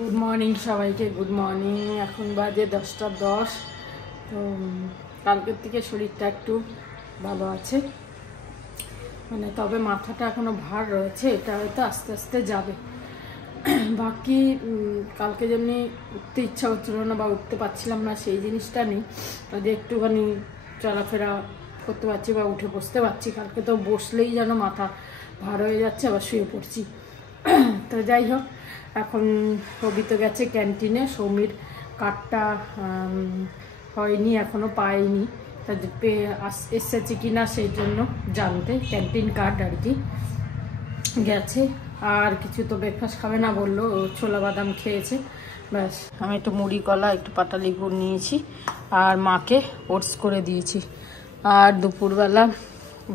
Good morning সবাইকে, good morning. এখন বাজে 10টা 10। তো কালকের থেকে শরীরটা একটু ভালো আছে, মানে তবে মাথাটা এখনো ভার রয়েছে, এটা হয়তো আস্তে আস্তে যাবে। বাকি কালকে যেমনি উঠতে ইচ্ছা হচ্ছিল না বা উঠতে পারছিলাম না, সেই জিনিসটা নেই। তাই একটুখানি চলাফেরা করতে পারছি বা উঠে বসতে পারছি। কালকে তো বসলেই যেন মাথা ভার হয়ে যাচ্ছে, আবার শুয়ে পড়ছি। তো যাই হোক, এখন রবি তো গেছে ক্যান্টিনে, সৌমির কার্ডটা হয়নি, এখনও পাইনি। তা এসেছে কি না সেই জন্য জানতে, ক্যান্টিন কার্ড আর কি গেছে। আর কিছু তো ব্রেকফাস্ট খাবে না বললো, ছোলা বাদাম খেয়েছে ব্যাস। আমি একটু মুড়ি কলা একটু পাটালি গুড় নিয়েছি আর মাকে ওটস করে দিয়েছি। আর দুপুরবেলা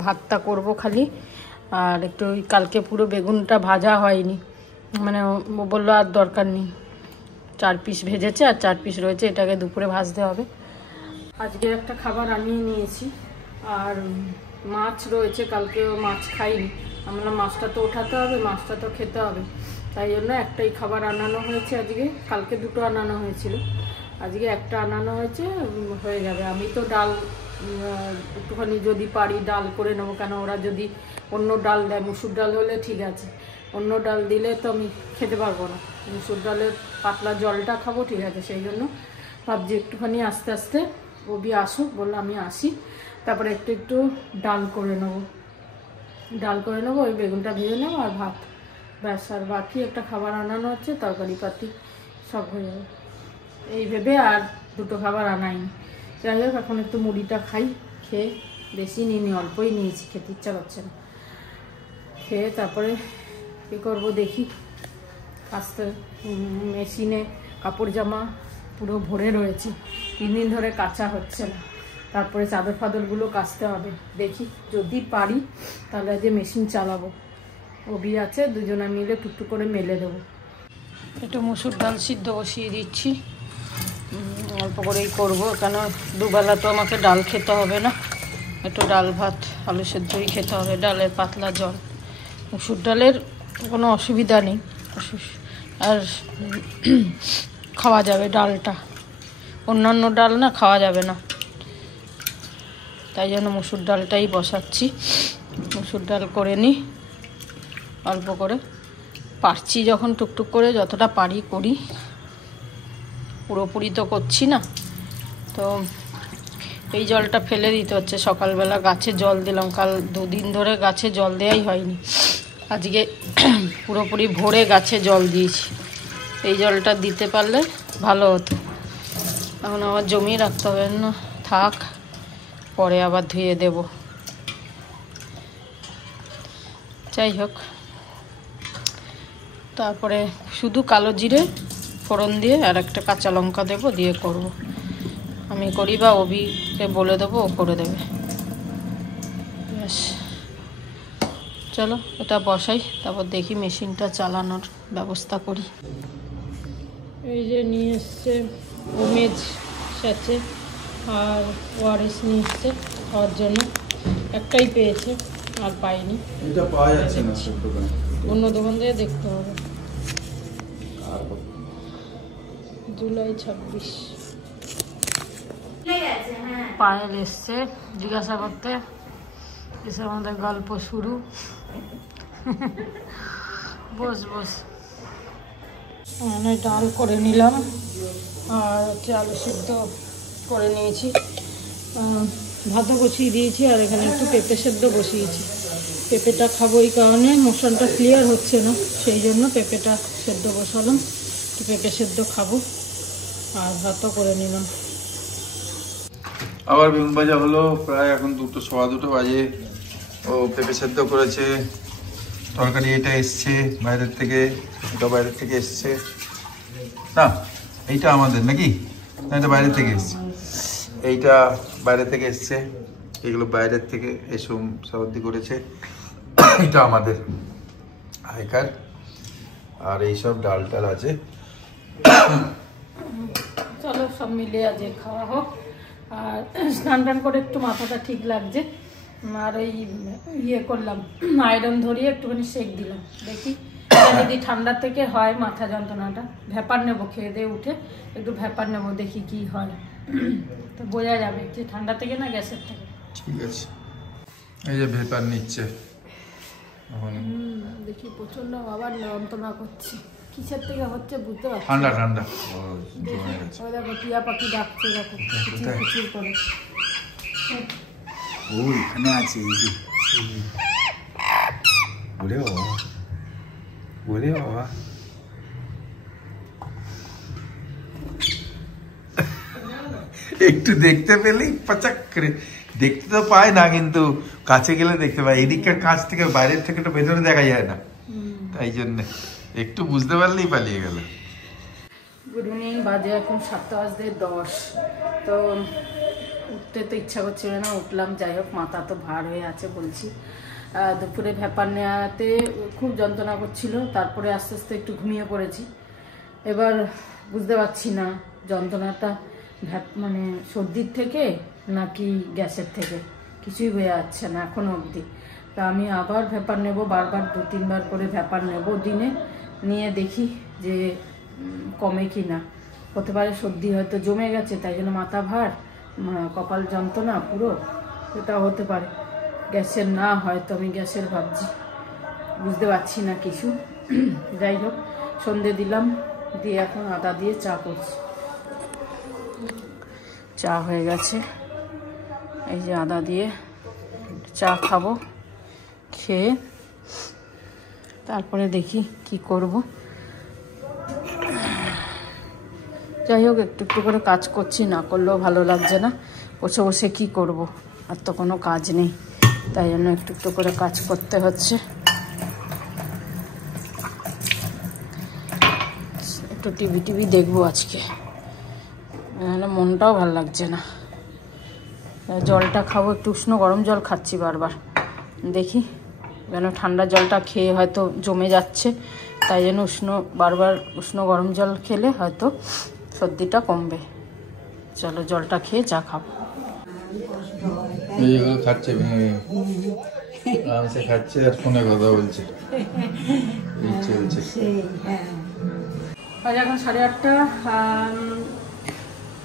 ভাতটা করব খালি। আর একটু কালকে পুরো বেগুনটা ভাজা হয়নি, মানে বললো আর দরকার নেই, 4 পিস ভেজেছে আর 4 পিস রয়েছে, এটাকে দুপুরে ভাজতে হবে। আজকে একটা খাবার আনিয়ে নিয়েছি, আর মাছ রয়েছে, কালকেও মাছ খাইনি। আমরা মাছটা তো ওঠাতে হবে, মাছটা তো খেতে হবে, তাই জন্য একটাই খাবার আনানো হয়েছে আজকে। কালকে 2টো আনানো হয়েছিল, আজকে একটা আনানো হয়েছে, হয়ে যাবে। আমি তো ডাল একটুখানি যদি পারি ডাল করে নেবো, কেন ওরা যদি অন্য ডাল দেয়, মুসুর ডাল হলে ঠিক আছে, অন্য ডাল দিলে তো আমি খেতে পারবো না। মুসুর ডালের পাতলা জলটা খাবো, ঠিক আছে। সেই জন্য ভাবছি একটুখানি আস্তে আস্তে রবি আসুক, বললো আমি আসি, তারপরে একটু একটু ডাল করে নেবো, ওই বেগুনটা ভেজে নেবো আর ভাত, ব্যাস। আর বাকি একটা খাবার আনানো হচ্ছে, তরকারি পাতি সব হয়ে যাবে এই ভেবে। আর 2টো খাবার আনাইনি। যাই হোক, এখন একটু মুড়িটা খাই, খেয়ে বেশি নিইনি, অল্পই নিয়েছি, খেতে ইচ্ছা করছে না। খেয়ে তারপরে কী করবো দেখি। কাচতে মেশিনে কাপড় জামা পুরো ভরে রয়েছে, 3 দিন ধরে কাচা হচ্ছে না। তারপরে চাদর ফাদরগুলো কাচতে হবে, দেখি যদি পারি তাহলে যে মেশিন চালাবো। ওবি আছে, দুজনে মিলে টুকটুক করে মেলে দেবো। একটু মুসুর ডাল সিদ্ধ বসিয়ে দিচ্ছি, অল্প করেই করবো, কেন দুবেলা তো আমাকে ডাল খেতে হবে না, একটু ডাল ভাত আলু সেদ্ধই খেতে হবে, ডালের পাতলা জল। মুসুর ডালের কোনো অসুবিধা নেই, আর খাওয়া যাবে ডালটা, অন্যান্য ডাল না খাওয়া যাবে না, তাই জন্য মুসুর ডালটাই বসাচ্ছি। মুসুর ডাল করে নিই অল্প করে, পারছি যখন টুকটুক করে যতটা পারি করি, পুরোপুরি তো করছি না। তো এই জলটা ফেলে দিতে হচ্ছে, সকালবেলা গাছে জল দিলাম, কাল 2 দিন ধরে গাছে জল দেওয়াই হয়নি, আজকে পুরোপুরি ভরে গাছে জল দিয়েছি। এই জলটা দিতে পারলে ভালো হতো, এখন আবার জমিয়ে রাখতে হবে না, থাক, পরে আবার ধুয়ে দেব। যাই হোক, তারপরে শুধু কালো জিরে ফোড়ন দিয়ে আর একটা কাঁচা লঙ্কা দেবো, দিয়ে করব। আমি করি বা অবিকে বলে দেবো, ও করে দেবে, ব্যাস। চলো এটা বসাই, তারপর দেখি মেশিনটা চালানোর ব্যবস্থা করি। এই যে নিয়ে এসছে ওমেজ স্যাচে, আর ওআরএস নিয়ে এসছে খাওয়ার জন্য, একটাই পেয়েছে আর পাইনি, এটা পাওয়া যাচ্ছে না, অন্য দোকান থেকে দেখতে হবে। জুলাই 26 পায়েল এসছে জিজ্ঞাসা করতে, এসে আমাদের গল্প শুরু। বস বস। মানে ডাল করে নিলাম, আর হচ্ছে আলু সিদ্ধ করে নিয়েছি, ভাতও বসিয়ে দিয়েছি, আর এখানে একটু পেঁপে সেদ্ধ বসিয়েছি। পেঁপেটা খাবো, এই কারণে মোশনটা ক্লিয়ার হচ্ছে না, সেই জন্য পেঁপেটা সেদ্ধ বসালাম, একটু পেঁপে সেদ্ধ খাবো, আর ভাতও করে নিলাম। আবার বেগুন ভাজা হলো, প্রায় এখন 2:15 বাজে। ও পেঁপে সেদ্ধ করেছে, তরকারি এটা এসছে বাইরের থেকে, এটা বাইরের থেকে এসছে না, এইটা আমাদের নাকি না, এটা বাইরের থেকে এসছে, এইটা বাইরে থেকে এসছে, এগুলো বাইরের থেকে এসব সাবদ্ধি করেছে, এটা আমাদের আগেকার। আর এইসব ডাল টাল আছে। চলো সব মিলে আজ খাওয়া হোক। আর স্নান টান করে একটু মাথাটা ঠিক লাগছে, আর ওই ইয়ে করলাম, আয়রন ধরিয়ে একটুখানি সেক দিলাম, দেখি যদি ঠান্ডা থেকে হয় মাথা যন্ত্রণাটা, ভ্যাপার নেবো, খেয়ে দিয়ে উঠে একটু ভ্যাপার নেবো, দেখি কি হয়। তো বোঝা যাবে যে ঠান্ডা থেকে না গ্যাসের থেকে। ঠিক আছে, এই যে ভেপার নিচ্ছে এখন। দেখি প্রচন্ড আবার যন্ত্রণা করছে, কিসের থেকে হচ্ছে বুঝতে পারছি। ঠান্ডা ওই দেখো টিয়া পাখি ডাকছে, দেখো কিচির কিচির করে। ও এখানে আছে, এই যে বলে বাবা, বলে বাবা। একটু দেখতে পেলেই পাচাক করে, দেখতে তো পায় না কিন্তু কাছে গেলে দেখতে পায়। এদিককার কাছ থেকে বাইরের থেকে তো ভেতরে দেখা যায় না, তাই জন্য একটু বুঝতে পারলেই পালিয়ে গেল। গুড ইভিনিং, বাজে এখন 7:10। তো উঠতে তো ইচ্ছা করছিল না, উঠলাম। যাই হোক, মাথা তো ভার হয়ে আছে বলছি। দুপুরে ভ্যাপার নেওয়াতে খুব যন্ত্রণা করছিল, তারপরে আস্তে আস্তে একটু ঘুমিয়ে পড়েছি। এবার বুঝতে পারছি না যন্ত্রণাটা মানে সর্দির থেকে নাকি গ্যাসের থেকে, কিছুই বোঝা যাচ্ছে না এখনো অবধি। তা আমি আবার ভ্যাপার নেব, বারবার 2-3 বার করে ভ্যাপার নেব দিনে, নিয়ে দেখি যে কমে কি না। হতে পারে সর্দি হয়তো জমে গেছে, তাই জন্য মাথা ভার, কপাল যন্ত্রণা পুরো, সেটা হতে পারে। গ্যাসের না হয়তো, আমি গ্যাসের ভাবছি, বুঝতে পারছি না কিছু। যাই হোক, সন্ধে দিলাম, দিয়ে এখন আদা দিয়ে চা করছি। চা হয়ে গেছে, এই যে আদা দিয়ে চা খাবো, খেয়ে তারপরে দেখি কি করব। যাই হোক, একটু একটু করে কাজ করছি, না করলেও ভালো লাগছে না। বসে বসে কি করব, আর তো কোনো কাজ নেই, তাই জন্য একটু একটু করে কাজ করতে হচ্ছে। একটু টিভি দেখবো আজকে, নাহলে মনটাও ভালো লাগছে না। জলটা খাবো, একটু উষ্ণ গরম জল খাচ্ছি বারবার, দেখি যেন ঠান্ডা জলটা খেয়ে হয়তো জমে যাচ্ছে, তাই জন্য বারবার উষ্ণ গরম জল খেলে হয়তো সর্দিটা কমবে। চলো জলটা খেয়ে চা খাবো। এইগুলো খাচ্ছে, আরামসে খাচ্ছে আর ফোনে কথা বলছে, চলছে। আজ এখন 8:30।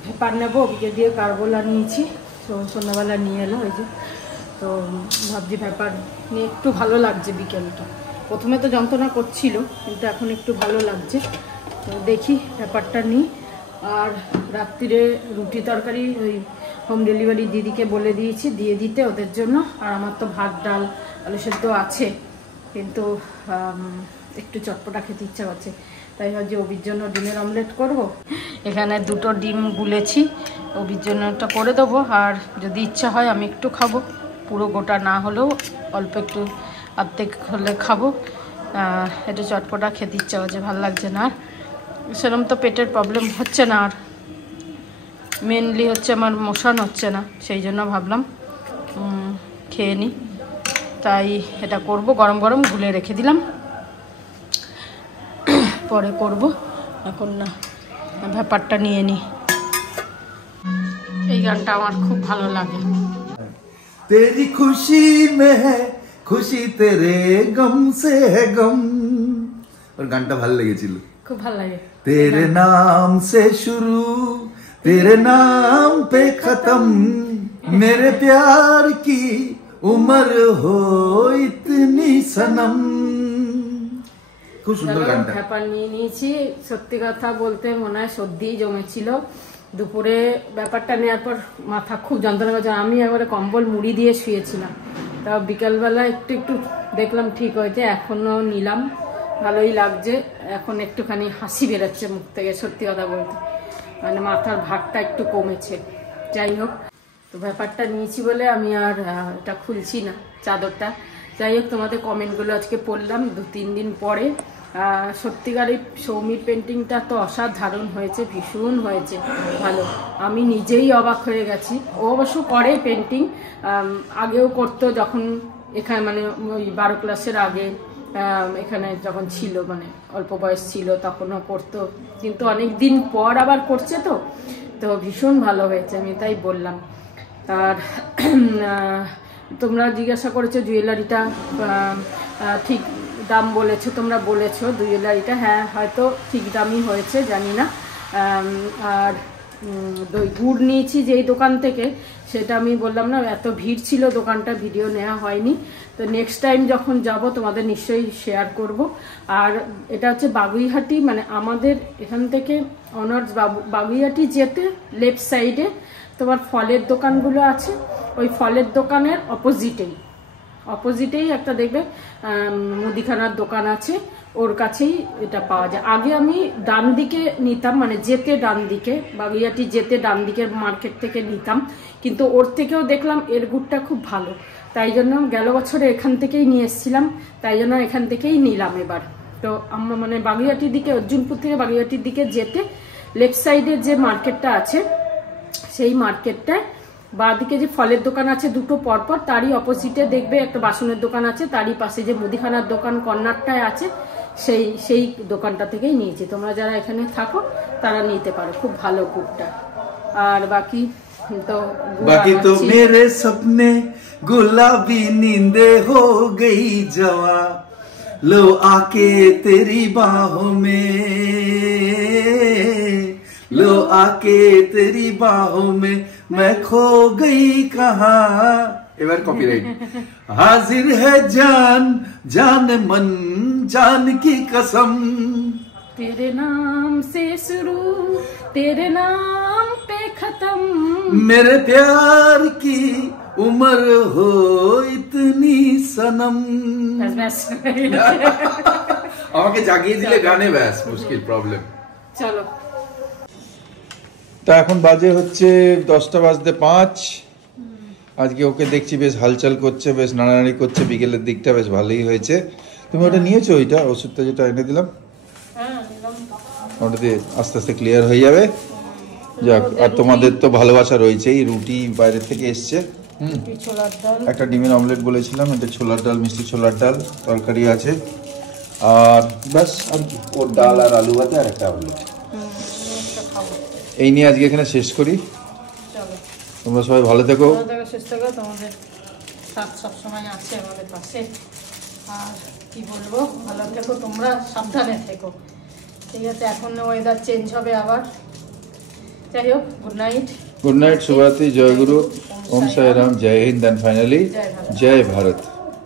ভেপার নেবো, বিকে দিয়ে কারবোলা নিয়েছি, তো সন্ধ্যাবেলা নিয়ে এলো ওই যে। তো ভাবছি ভেপার নিয়ে একটু ভালো লাগছে বিকেলটা। প্রথমে তো যন্ত্রণা করছিল, কিন্তু এখন একটু ভালো লাগছে। তো দেখি ভেপারটা নিই। আর রাত্রিরে রুটি তরকারি ওই হোম ডেলিভারি দিদিকে বলে দিয়েছি দিয়ে দিতে ওদের জন্য। আর আমার তো ভাত ডাল আলু সেদ্ধ আছে, কিন্তু একটু চটপটা খেতে ইচ্ছা করছে, তাই ভাবছি ওবির জন্য ডিমের অমলেট করব। এখানে 2টো ডিম গুলেছি, ওবির জন্য একটা করে দেবো। আর যদি ইচ্ছা হয় আমি একটু খাবো, পুরো গোটা না হলেও অল্প একটু অর্ধেক হলে খাবো। একটু চটপটা খেতে ইচ্ছা হচ্ছে, ভালো লাগছে না। আর সেরকম তো পেটের প্রবলেম হচ্ছে না, আর মেনলি হচ্ছে আমার মোশন হচ্ছে না, সেই জন্য ভাবলাম খেয়ে নিই। তাই এটা করব, গরম গরম গুলে রেখে দিলাম, পরে করব। এখন না, ব্যাপারটা নিয়ে নিই। এই গানটা আমার খুব ভালো লাগে। तेरी खुशी में है खुशी तेरे गम से है गम। और গানটা ভালো লেগেছিল, খুব ভালো লাগে। तेरे नाम से शुरू तेरे नाम पे खत्म मेरे प्यार की उम्र हो इतनी सनम। খুব সুন্দর গানটা। ভ্যাপার নিয়ে নিয়েছি। সত্যি কথা বলতে মনে হয় সর্দি জমেছিল। দুপুরে ব্যাপারটা নেওয়ার পর মাথা খুব যন্ত্রণা করছে, আমি একবারে কম্বল মুড়ি দিয়ে শুয়েছিলাম। তা বিকালবেলা একটু একটু দেখলাম ঠিক হয়েছে, এখনো নিলাম, ভালোই লাগছে। এখন একটুখানি হাসি বেরোচ্ছে মুখ থেকে, সত্যি কথা বলতে, মানে মাথার ভারটা একটু কমেছে। যাই হোক, তো ব্যাপারটা নিয়েছি বলে আমি আর এটা খুলছি না চাদরটা। যাই হোক, তোমাদের কমেন্টগুলো আজকে পড়লাম 2-3 দিন পরে। সত্যিকারই সৌমির পেন্টিংটা তো অসাধারণ হয়েছে, ভীষণ হয়েছে ভালো। আমি নিজেই অবাক হয়ে গেছি। ও অবশ্য করে পেন্টিং, আগেও করতো, যখন এখানে মানে ওই 12 ক্লাসের আগে এখানে যখন ছিল, মানে অল্প বয়স ছিল তখনও করতো, কিন্তু অনেক দিন পর আবার করছে। তো ভীষণ ভালো হয়েছে, আমি তাই বললাম। আর তোমরা জিজ্ঞাসা করেছো জুয়েলারিটা ঠিক দাম বলেছো, তোমরা বলেছো জুয়েলারিটা, হ্যাঁ হয়তো ঠিক দামই হয়েছে, জানি না। আর দই গুড় নিয়েছি যেই দোকান থেকে, সেটা আমি বললাম না এত ভিড় ছিল দোকানটা, ভিডিও নেওয়া হয়নি। তো নেক্সট টাইম যখন যাব তোমাদের নিশ্চয়ই শেয়ার করব। আর এটা হচ্ছে বাগুইহাটি, মানে আমাদের এখান থেকে অনার্স বাগুইহাটি যেতে লেফট সাইডে তোমার ফলের দোকানগুলো আছে, ওই ফলের দোকানের অপোজিটেই একটা দেখবে মুদিখানার দোকান আছে, ওর কাছেই এটা পাওয়া যায়। আগে আমি ডান দিকে নিতাম, মানে যেতে ডান দিকে, বাগুইহাটি যেতে ডান দিকের মার্কেট থেকে নিতাম, কিন্তু ওর থেকেও দেখলাম এর গুড়টা খুব ভালো, তাই জন্য গেল বছরে এখান থেকেই নিয়ে এসেছিলাম, তাই জন্য এখান থেকেই নিলাম এবার। তো আমরা মানে বাগুইহাটির দিকে, অর্জুনপুর থেকে বাগুইহাটির দিকে যেতে লেফট সাইডে যে মার্কেটটা আছে, সেই মার্কেটটায় বাঁদিকে যে ফলের দোকান আছে দুটো পরপর, তারই অপোজিটে দেখবে একটা বাসনের দোকান আছে, তারই পাশে যে মুদিখানার দোকান কর্নারটায় আছে, সেই দোকানটা থেকেই নিয়েছি। তোমরা যারা এখানে থাকো তারা নিতে পারো, খুব ভালো গুড়টা। আর বাকি তো मेरे सपने गुलाबी नींदे हो गई जवा, लो आके तेरी बाहों में, लो आके तेरी बाहों में मैं खो गई कहाँ। এবার कॉपीराइट। हाजिर है जान जान मन जान की कसम, तेरे नाम से शुरू तेरे नाम पे खत्म, मेरे प्यार की उम्र हो इतनी सनम। আমাকে জাগিয়ে দিলে গানে ব্যাস মুশকিল প্রবলেম। চলো, তা এখন বাজে হচ্ছে 10টা বাজতে 5। আজকে ওকে দেখছি বেশ হালচাল করছে, বেশ নাড়ানাড়ি করছে, বিকেলের দিকটা বেশ ভালোই হয়েছে। তুমি ওটা নিয়েছো, ওইটা ওষুধটা যেটা এনে দিলাম, ওটা দিয়ে আস্তে আস্তে ক্লিয়ার হয়ে যাবে। যাক, আর তোমাদের তো ভালোবাসা রয়েছেই। রুটি বাইরের থেকে এসছে, একটা ডিমের অমলেট বলেছিলাম, এটা ছোলার ডাল, মিষ্টি ছোলার ডাল তরকারি আছে, আর ব্যাস। আর ওর ডাল আর আলু ভাতে আর একটা অমলেট। এই নিয়ে আজকে এখানে শেষ করি। তোমরা সবাই ভালো থেকো, সুস্থ থেকো, তোমাদের সাথ সবসময় আছে আমাদের পাশে। আর কি বলবো, ভালো থেকো, তোমরা সাবধানে থেকো, ঠিক আছে? এখন ওয়েদার চেঞ্জ হবে আবার। যাই হোক, গুড নাইট। গুড নাইট, শুভরাত্রি, জয় গুরু, ওম সাই রাম, জয় হিন্দ, এন্ড ফাইনালি জয় ভারত।